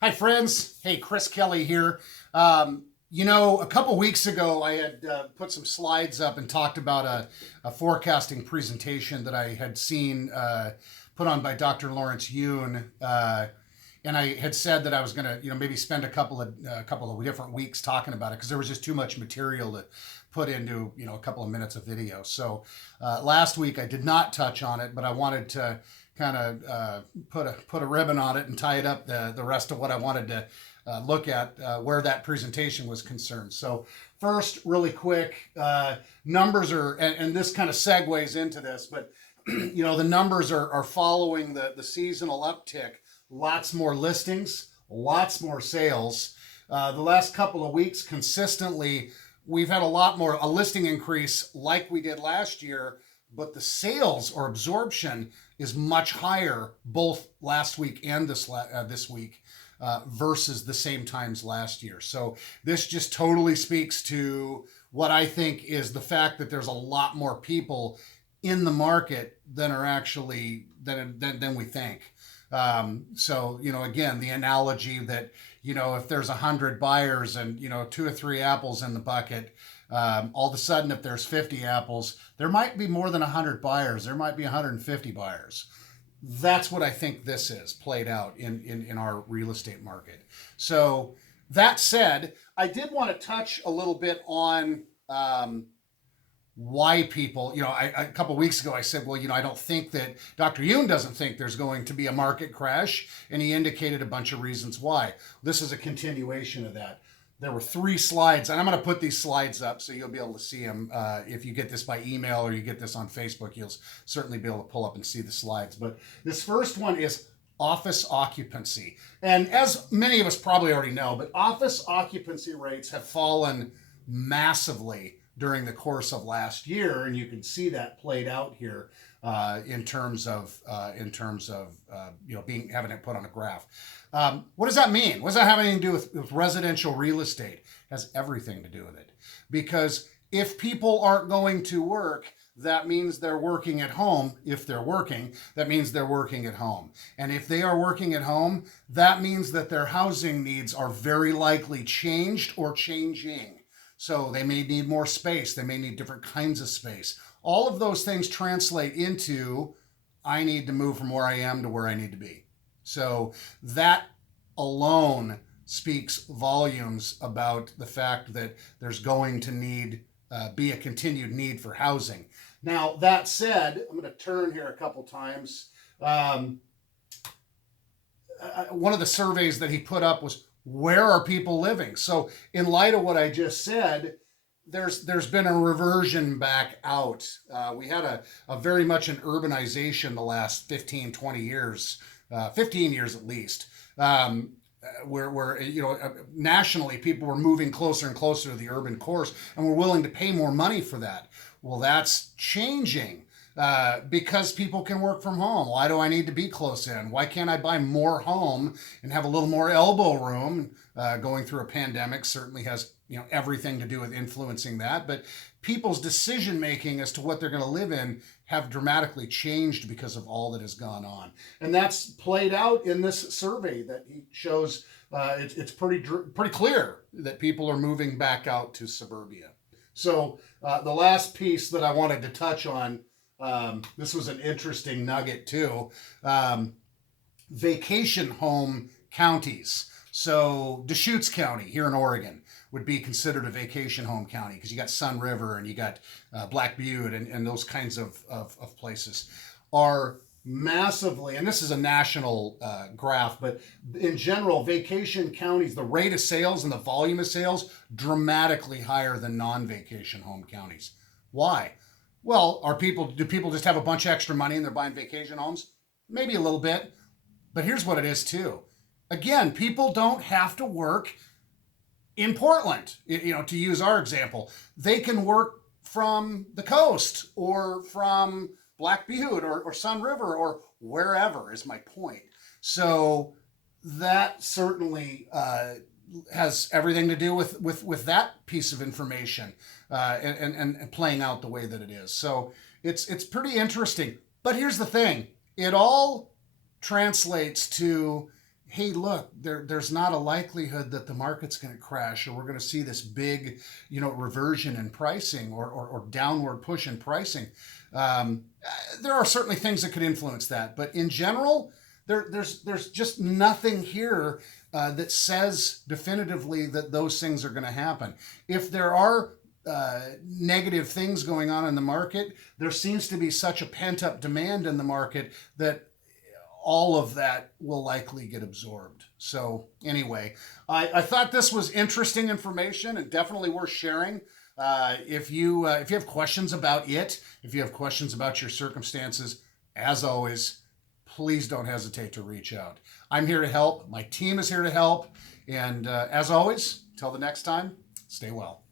Hi, friends. Hey, Chris Kelly here. A couple weeks ago, I had put some slides up and talked about a forecasting presentation that I had seen put on by Dr. Lawrence Yoon. And I had said that I was going to, maybe spend a couple of different weeks talking about it because there was just too much material to put into, a couple of minutes of video. So last week I did not touch on it, but I wanted to kind of put a ribbon on it and tie it up the rest of what I wanted to look at where that presentation was concerned. So first, really quick, numbers are, and this kind of segues into this, but the numbers are following the seasonal uptick. Lots more listings, lots more sales. The last couple of weeks, consistently, we've had a listing increase like we did last year, but the sales or absorption is much higher both last week and this week versus the same times last year. So this just totally speaks to what I think is the fact that there's a lot more people in the market than are actually than we think. Again, the analogy that, if there's 100 buyers and, two or three apples in the bucket, all of a sudden, if there's 50 apples, there might be more than 100 buyers. There might be 150 buyers. That's what I think this is played out in our real estate market. So that said, I did want to touch a little bit on why people, a couple of weeks ago I said, well, I don't think that Dr. Yoon doesn't think there's going to be a market crash, and he indicated a bunch of reasons why. This is a continuation of that. There were three slides, and I'm going to put these slides up so you'll be able to see them. If you get this by email or you get this on Facebook, you'll certainly be able to pull up and see the slides. But this first one is office occupancy. And as many of us probably already know, but office occupancy rates have fallen massively during the course of last year, and you can see that played out here in terms of being having it put on a graph. What does that mean? What does that have anything to do with residential real estate? It has everything to do with it, because if people aren't going to work, that means they're working at home. If they're working, that means they're working at home. And if they are working at home, that means that their housing needs are very likely changed or changing. So they may need more space. They may need different kinds of space. All of those things translate into, I need to move from where I am to where I need to be. So that alone speaks volumes about the fact that there's going to be a continued need for housing. Now, that said, I'm going to turn here a couple times. One of the surveys that he put up was, where are people living? So in light of what I just said, there's been a reversion back out. We had a very much an urbanization the last 15, 20 years, 15 years at least, where nationally people were moving closer and closer to the urban cores and were willing to pay more money for that. Well, that's changing. Because people can work from home. Why do I need to be close in? Why can't I buy more home and have a little more elbow room? Going through a pandemic certainly has everything to do with influencing that. But people's decision making as to what they're going to live in have dramatically changed because of all that has gone on, and that's played out in this survey that he shows. It's pretty clear that people are moving back out to suburbia. So the last piece that I wanted to touch on. This was an interesting nugget too. Vacation home counties. So Deschutes County here in Oregon would be considered a vacation home county because you got Sun River and you got Black Butte and those kinds of places are massively, and this is a national graph, but in general, vacation counties, the rate of sales and the volume of sales dramatically higher than non-vacation home counties. Why? Well, do people just have a bunch of extra money and they're buying vacation homes? Maybe a little bit. But here's what it is too. Again, people don't have to work in Portland. To use our example, they can work from the coast or from Black Butte or Sun River or wherever is my point. So that certainly has everything to do with that piece of information and playing out the way that it is. So it's pretty interesting. But here's the thing: it all translates to hey, look, there's not a likelihood that the market's going to crash or we're going to see this big, reversion in pricing or downward push in pricing. There are certainly things that could influence that, but in general, there's just nothing here that says definitively that those things are going to happen. If there are negative things going on in the market, there seems to be such a pent up demand in the market that all of that will likely get absorbed. So anyway, I thought this was interesting information and definitely worth sharing. If you have questions about it, if you have questions about your circumstances, as always, please don't hesitate to reach out. I'm here to help. My team is here to help. And as always, till the next time, stay well.